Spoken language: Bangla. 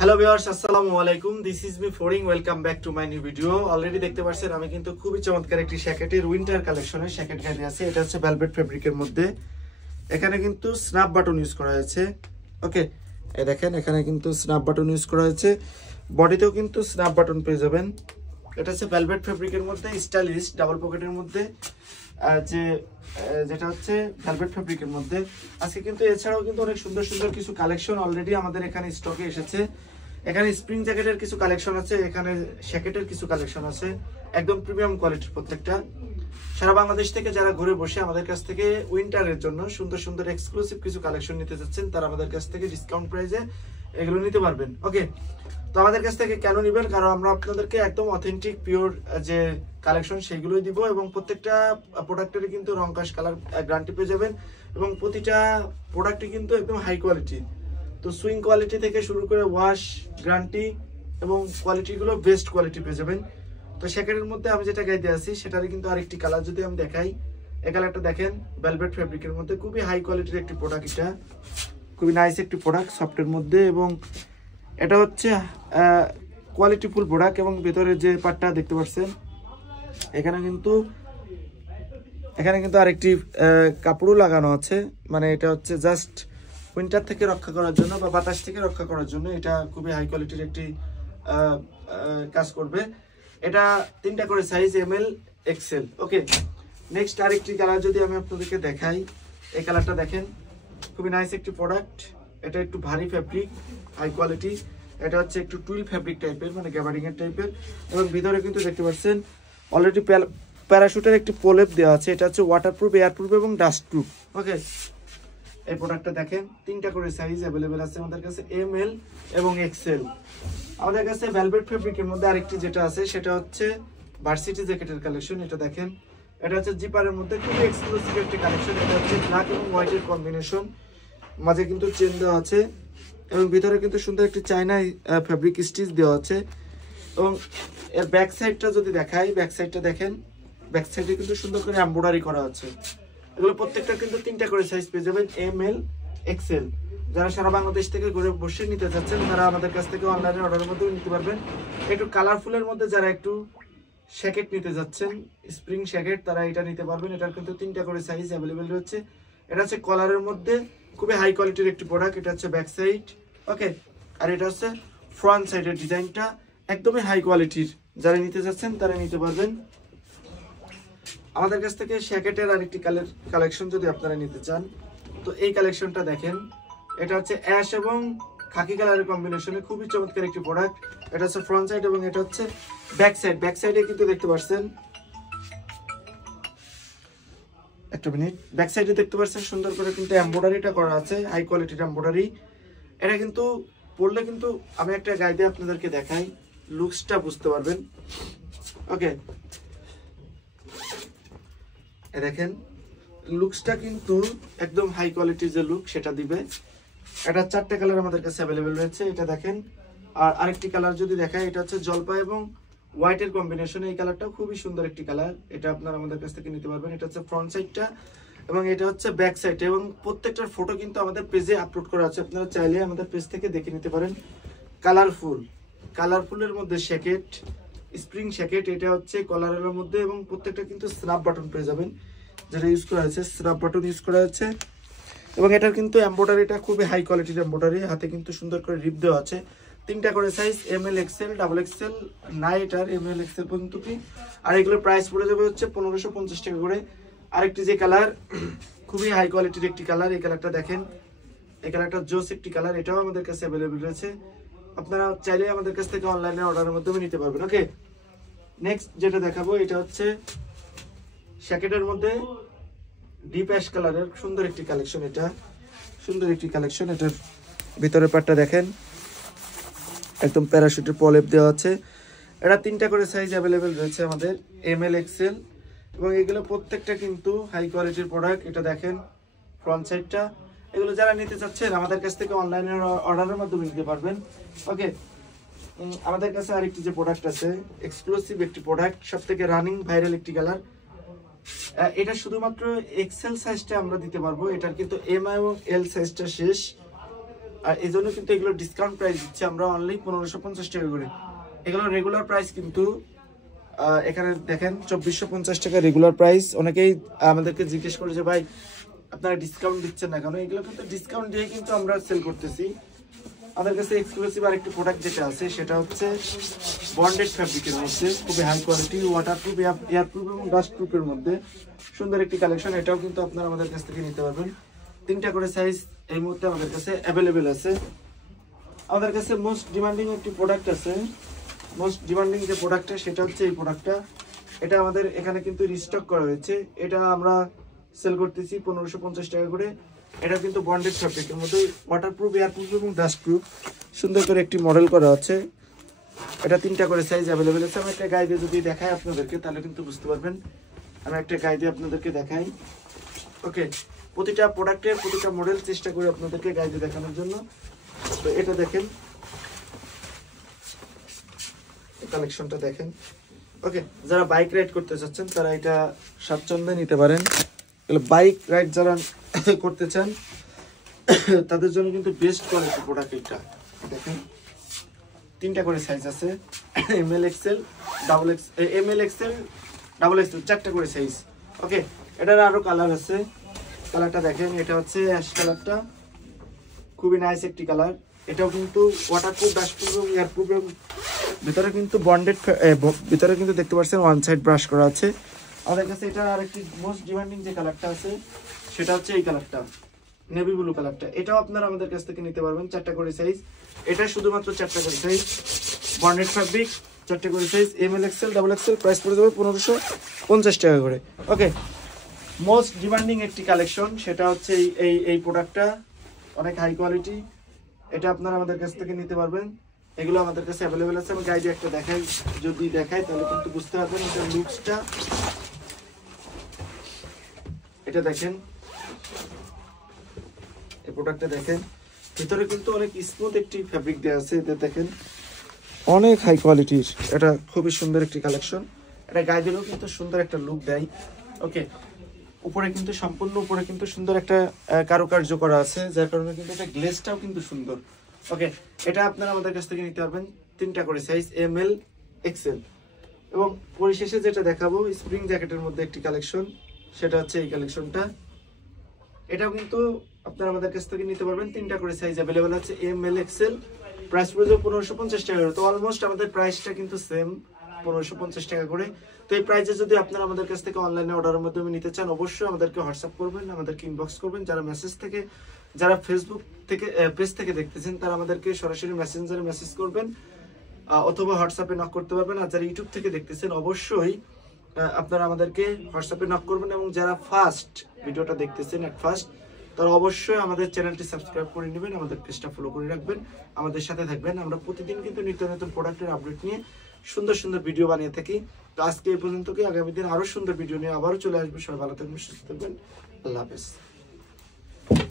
হ্যালো ভিউয়ার্স, আসসালামু আলাইকুম। দিস ইজ মি ফোরিং। Welcome back to my new video. Already দেখতে পাচ্ছেন আমি কিন্তু খুবই চমৎকার একটি শ্যাকেটের উইন্টার কালেকশনের শ্যাকেট গায়ে আছে। এটা হচ্ছে ভেলভেট ফেব্রিকের মধ্যে। এখানে কিন্তু স্ন্যাপ বাটন ইউজ করা হয়েছে। ওকে, এই দেখেন এখানে কিন্তু স্ন্যাপ বাটন ইউজ করা হয়েছে। বডিতেও কিন্তু স্ন্যাপ বাটন পেয়ে যাবেন। এটা হচ্ছে ভেলভেট ফেব্রিকের মধ্যে, স্টাইলিশ ডাবল পকেটের মধ্যে, যেটা হচ্ছে ভেলভেট ফেব্রিকের মধ্যে। আজকে কিন্তু এছাড়াও কিন্তু অনেক সুন্দর সুন্দর কিছু কালেকশন অলরেডি আমাদের এখানে স্টকে এসেছে। এখানে স্প্রিং জ্যাকেটের কিছু কালেকশন আছে, এখানে শ্যাকেটের কিছু কালেকশন আছে, একদম প্রিমিয়াম কোয়ালিটির প্রত্যেকটা। সারা বাংলাদেশ থেকে যারা ঘুরে বসে আমাদের কাছ থেকে উইন্টারের জন্য সুন্দর সুন্দর এক্সক্লুসিভ কিছু কালেকশন নিতে যাচ্ছেন, তারা আমাদের কাছ থেকে ডিসকাউন্ট প্রাইসে এগুলো নিতে পারবেন। ওকে, তো আমাদের কাছ থেকে কেন নেবেন? কারণ আমরা আপনাদেরকে একদম অথেন্টিক পিওর যে কালেকশন সেগুলোই দিব, এবং প্রত্যেকটা প্রোডাক্টেরই কিন্তু রং কাশ কালার গ্যারান্টি পেয়ে যাবেন, এবং প্রতিটা প্রোডাক্টই কিন্তু একদম হাই কোয়ালিটি। তো সুইং কোয়ালিটি থেকে শুরু করে ওয়াশ গ্যারান্টি এবং কোয়ালিটিগুলো বেস্ট কোয়ালিটি পেয়ে যাবেন। তো শ্যাকেটের মধ্যে আমি যেটা গাইতে আছি সেটারই কিন্তু আরেকটি কালার যদি আমি দেখাই, এই কালারটা দেখেন, ভেলভেট ফেব্রিকের মধ্যে খুবই হাই কোয়ালিটির একটি প্রোডাক্ট। এটা খুবই নাইস একটি প্রোডাক্ট, সফটের মধ্যে, এবং এটা হচ্ছে কোয়ালিটিফুল প্রোডাক্ট। এবং ভেতরে যে পার্টটা দেখতে পাচ্ছেন এখানে কিন্তু আরেকটি কাপড়ও লাগানো আছে। মানে এটা হচ্ছে জাস্ট উইন্টার থেকে রক্ষা করার জন্য বা বাতাস থেকে রক্ষা করার জন্য। এটা খুবই হাই কোয়ালিটির একটি কাজ করবে। এটা 3টা করে সাইজ, ML XL। ওকে, নেক্সট আরেকটি কালার যদি আমি আপনাদেরকে দেখাই, এই কালারটা দেখেন, খুবই নাইস একটি প্রোডাক্ট। এটা একটু ভারী ফ্যাব্রিক, হাই কোয়ালিটি। এটা হচ্ছে একটু টুইল ফ্যাব্রিক টাইপের, মানে গ্যাবার্ডিং এর টাইপের, এবং ভিতরে কিন্তু দেখতে পাচ্ছেন অলরেডি প্যারাশুটের একটি প্রলেপ দেওয়া আছে। এটা হচ্ছে ওয়াটারপ্রুফ, এয়ারপ্রুফ এবং ডাস্ট প্রুফ। ওকে, এই প্রোডাক্টটা দেখেন, 3টা করে সাইজ অ্যাভেলেবেল আছে আমাদের কাছে, ML এবং XL। আমাদের কাছে ভেলভেট ফেব্রিকের মধ্যে আরেকটি যেটা আছে সেটা হচ্ছে ভার্সিটি জ্যাকেটের কালেকশন। এটা দেখেন, এটা হচ্ছে জিপারের মধ্যে খুবই এক্সক্লুসিভ একটি কালেকশন। এটা হচ্ছে ব্ল্যাক এবং হোয়াইটের কম্বিনেশন, মাঝে কিন্তু চেন দেওয়া আছে, এবং ভিতরে কিন্তু সুন্দর একটি চায়না ফেব্রিক স্টিচ দেওয়া আছে। এবং এর ব্যাক সাইডটা যদি দেখাই, ব্যাক সাইডটা দেখেন, ব্যাক সাইডে কিন্তু সুন্দর করে এমব্রয়ডারি করা আছে। এগুলো প্রত্যেকটা কিন্তু 3টা করে সাইজ পেয়ে যাবেন, ML XL। যারা সারা বাংলাদেশ থেকে ঘুরে বসে নিতে চাচ্ছেন তারা আমাদের কাছ থেকে অনলাইনে অর্ডারের মধ্যেও নিতে পারবেন। একটু কালারফুলের মধ্যে যারা একটু শ্যাকেট নিতে যাচ্ছেন, স্প্রিং শ্যাকেট, তারা এটা নিতে পারবেন। এটার কিন্তু 3টা করে সাইজ অ্যাভেলেবেল রয়েছে। এটা হচ্ছে কলারের মধ্যে খুবই হাই কোয়ালিটির একটি প্রোডাক্ট। এটা হচ্ছে ব্যাক সাইড। ওকে, আর এটা হচ্ছে ফ্রন্ট সাইডের ডিজাইনটা একদমই হাই কোয়ালিটির। যারা নিতে যাচ্ছেন তারা নিতে পারবেন আমাদের কাছ থেকে। শ্যাকেটের আরেকটি কালেকশন যদি আপনারা নিতে চান, তো এই কালেকশনটা দেখেন, এটা হচ্ছে অ্যাশ এবং খাকি কালারের কম্বিনেশনে খুবই চমৎকার একটি প্রোডাক্ট। এটা হচ্ছে ফ্রন্ট সাইড এবং এটা হচ্ছে ব্যাক সাইড। ব্যাক সাইডে কিন্তু দেখতে পাচ্ছেন, একটা মিনিট, ব্যাক সাইডে দেখতে পাচ্ছেন সুন্দর করে কিন্তু এমব্রয়ডারিটা করা আছে, হাই কোয়ালিটির এমব্রয়ডারি। এটা কিন্তু পরলে কিন্তু আমি একটা গায়ে দিয়ে আপনাদেরকে দেখাই, লুকসটা বুঝতে পারবেন। ওকে, দেখেন লুকসটা কিন্তু একদম হাই কোয়ালিটির যে লুক সেটা দিবে। এটা 4টা কালার আমাদের কাছে অ্যাভেলেবেল রয়েছে। এটা দেখেন, আর আরেকটি কালার যদি দেখাই, এটা হচ্ছে জলপাই এবং হোয়াইটের কম্বিনেশনে। এই কালারটাও খুবই সুন্দর একটি কালার, এটা আপনারা আমাদের কাছ থেকে নিতে পারবেন। এটা হচ্ছে ফ্রন্ট সাইডটা এবং এটা হচ্ছে ব্যাক সাইড, এবং প্রত্যেকটার ফটো কিন্তু আমাদের পেজে আপলোড করা আছে, আপনারা চাইলে আমাদের পেজ থেকে দেখে নিতে পারেন। কালারফুলের মধ্যে শ্যাকেট, স্প্রিং শ্যাকেট, এটা হচ্ছে কলারের মধ্যে, এবং প্রত্যেকটা কিন্তু স্ন্যাপ বাটন পেয়ে যাবেন, যেটা ইউজ করা হয়েছে, স্ন্যাপ বাটন ইউজ করা হয়েছে। এবং এটার কিন্তু এমব্রয়ডারিটা খুবই হাই কোয়ালিটির এমব্রয়ডারি, হাতে কিন্তু সুন্দর করে রিপ দেওয়া আছে। 3টা করে size, ML XL, double XL, নাইট আর ML XL পর্যন্ত কি। আর এগুলোর প্রাইস পড়ে যাবে হচ্ছে 1550 টাকা করে। আরেকটি যে কালার, খুবই হাই কোয়ালিটির একটি কালার, এই কালারটা দেখেন, এই কালারটা জোস একটি কালার, এটাও আমাদের কাছে অ্যাভেলেবেল রয়েছে। আপনারা চাইলে আমাদের কাছ থেকে অনলাইনে অর্ডারের মাধ্যমে নিতে পারবেন। ওকে, নেক্সট যেটা দেখাবো, এটা হচ্ছে শ্যাকেটের মধ্যে ডিপ অ্যাশ কালারের সুন্দর একটি কালেকশন। এটা সুন্দর একটি কালেকশন। এটার ভিতরের পার্টটা দেখেন, একদম প্যারাশুটের প্রলেপ দেওয়া আছে। এটা 3টা করে সাইজ অ্যাভেলেবেল রয়েছে আমাদের, ML XL, এবং এগুলো প্রত্যেকটা কিন্তু হাই কোয়ালিটির প্রোডাক্ট। এটা দেখেন ফ্রন্ট সাইডটা। এগুলো যারা নিতে চাচ্ছেন আমাদের কাছ থেকে অনলাইনে অর্ডারের মাধ্যমে নিতে পারবেন। ওকে, আমাদের কাছে আরেকটি যে প্রোডাক্ট আছে, এক্সক্লুসিভ একটি প্রোডাক্ট, সব থেকে রানিং ভাইরাল একটি কালার। এটা শুধুমাত্র XL সাইজটা আমরা দিতে পারবো, এটার কিন্তু M এবং L সাইজটা শেষ। আর এই জন্য কিন্তু এগুলো ডিসকাউন্ট প্রাইস দিচ্ছি আমরা অনলি 1550 টাকা করে। এগুলো রেগুলার প্রাইস কিন্তু এখানে দেখেন 2450 টাকা রেগুলার প্রাইস। অনেকেই আমাদেরকে জিজ্ঞেস করে যে ভাই আপনারা ডিসকাউন্ট দিচ্ছেন না কেন? এগুলো কিন্তু ডিসকাউন্ট দিয়ে কিন্তু আমরা সেল করতেছি। আমাদের কাছে এক্সক্লুসিভ আরেকটি প্রোডাক্ট যেটা আছে সেটা হচ্ছে বন্ডেড ফ্যাব্রিকের মধ্যে খুবই হাই কোয়ালিটি, ওয়াটারপ্রুফ, এয়ারপ্রুফ এবং ডাস্ট প্রুফের মধ্যে সুন্দর একটি কালেকশন। এটাও কিন্তু আপনারা আমাদের কাছ থেকে নিতে পারবেন। 3টা করে সাইজ এই মুহূর্তে আমাদের কাছে অ্যাভেলেবেল আছে। আমাদের কাছে মোস্ট ডিমান্ডিং একটি প্রোডাক্ট আছে। মোস্ট ডিমান্ডিং যে প্রোডাক্টটা সেটা হচ্ছে এই প্রোডাক্টটা। এটা আমাদের এখানে কিন্তু রিস্টক করা হয়েছে। এটা আমরা সেল করতেছি 1550 টাকা করে। এটা কিন্তু বন্ডেড ফ্যাব্রিকের মধ্যে ওয়াটারপ্রুফ, এয়ারপ্রুফ এবং ডাস্ট প্রুফ সুন্দর করে একটি মডেল করা আছে। এটা 3টা করে সাইজ অ্যাভেলেবেল আছে। আমি একটা গায়ে দিয়ে যদি দেখাই আপনাদেরকে তাহলে কিন্তু বুঝতে পারবেন। আমি একটা গায়ে দিয়ে আপনাদেরকে দেখাই। ওকে, প্রতিটা প্রোডাক্টের প্রতিটা মডেল চেষ্টা করি আপনাদেরকে গায়ে দিয়ে দেখানোর জন্য। তো এটা দেখেন, কালেকশনটা দেখেন। ওকে, যারা বাইক রাইড করতে চাচ্ছেন তারা এটা স্বাচ্ছন্দ্যে নিতে পারেন। বাইক রাইড যারা করতে চান তাদের জন্য কিন্তু বেস্ট কোয়ালিটি প্রোডাক্ট এটা। দেখেন 3টা করে সাইজ আছে, M L XL, double X, M L XL, double XL, 4টা করে সাইজ। ওকে, এটার আরো কালার আছে। কালারটা দেখেন, এটা হচ্ছে অ্যাশ কালারটা, খুবই নাইস একটি কালার। এটাও কিন্তু ওয়াটারপ্রুফ, ডাস্টপ্রুফ এবং এয়ারপ্রুফ। ভিতরে কিন্তু বন্ডেড, ভিতরে কিন্তু দেখতে পাচ্ছেন ওয়ান সাইড ব্রাশ করা আছে। আমাদের কাছে এটা আরেকটি মোস্ট ডিমান্ডিং যে কালারটা আছে সেটা হচ্ছে এই কালারটা, নেভি ব্লু কালারটা। এটাও আপনারা আমাদের কাছ থেকে নিতে পারবেন। 4টা করে সাইজ, এটা শুধুমাত্র 4টা করে সাইজ, বন্ডেড ফ্যাব্রিক, 4টা করে size, M L XL, double XL. Price পড়ে যাবে 1550 টাকা করে। ওকে, মোস্ট ডিমান্ডিং একটি কালেকশন সেটা হচ্ছে এই প্রোডাক্টটা, অনেক হাই কোয়ালিটি। এটা আপনারা আমাদের কাছ থেকে নিতে পারবেন। এগুলো আমাদের কাছে অ্যাভেলেবেল আছে। আমি গাইডে একটা দেখাই, যদি দেখাই তাহলে কিন্তু বুঝতে পারবেন এটা লুকসটা। এটা দেখেন, এই প্রোডাক্টটা দেখেন, ভিতরে কিন্তু অনেক স্মুথ একটি ফ্যাব্রিক দেওয়া আছে। এটা দেখেন অনেক হাই কোয়ালিটির, এটা খুবই সুন্দর একটি কালেকশন। এটা গায়ে দিলেও কিন্তু সুন্দর একটা লুক দেয়। ওকে, উপরে কিন্তু সম্পূর্ণ উপরে কিন্তু সুন্দর একটা কারুকার্য করা আছে, যার কারণে কিন্তু এটা গ্লেজটাও কিন্তু সুন্দর। ওকে, এটা আপনারা আমাদের কাছ থেকে নিতে পারবেন। 3টা করে সাইজ, এমএল, এক্সেল। এবং পরিশেষে যেটা দেখাবো স্প্রিং জ্যাকেটের মধ্যে একটি কালেকশন, সেটা হচ্ছে এই কালেকশনটা। এটাও কিন্তু আপনারা আমাদের কাছ থেকে নিতে পারবেন। 3টা করে সাইজ অ্যাভেলেবেল আছে, এমএল, এক্সেল। প্রাইস পড়বে 1550 টাকা করে। তো অলমোস্ট আমাদের প্রাইসটা কিন্তু সেম, 1550 টাকা করে। তো এই প্রাইসে যদি আপনারা আমাদের কাছ থেকে অনলাইনে অর্ডারের মাধ্যমে নিতে চান, অবশ্যই আমাদেরকে হোয়াটসঅ্যাপ করবেন, আমাদেরকে ইনবক্স করবেন। যারা মেসেজ থেকে, যারা ফেসবুক থেকে পেজ থেকে দেখতেছেন তারা আমাদেরকে সরাসরি মেসেঞ্জারে মেসেজ করবেন অথবা হোয়াটসঅ্যাপে নক করতে পারবেন। আর যারা ইউটিউব থেকে দেখতেছেন অবশ্যই আপনারা আমাদেরকে হোয়াটসঅ্যাপে নক করবেন। এবং যারা ফার্স্ট ভিডিওটা দেখতেছেন এট ফার্স্ট, তারা অবশ্যই আমাদের চ্যানেলটি সাবস্ক্রাইব করে নেবেন, আমাদের পেজটা ফলো করে রাখবেন, আমাদের সাথে থাকবেন। আমরা প্রতিদিন কিন্তু নিত্য নতুন প্রোডাক্টের আপডেট নিয়ে সুন্দর সুন্দর ভিডিও বানিয়ে থাকি। তো আজকে এই পর্যন্ত, কি আগামী দিন আরো সুন্দর ভিডিও নিয়ে আবারও চলে আসবে। সবাই ভালো থাকবেন, সুস্থ থাকবেন। আল্লাহ হাফেজ।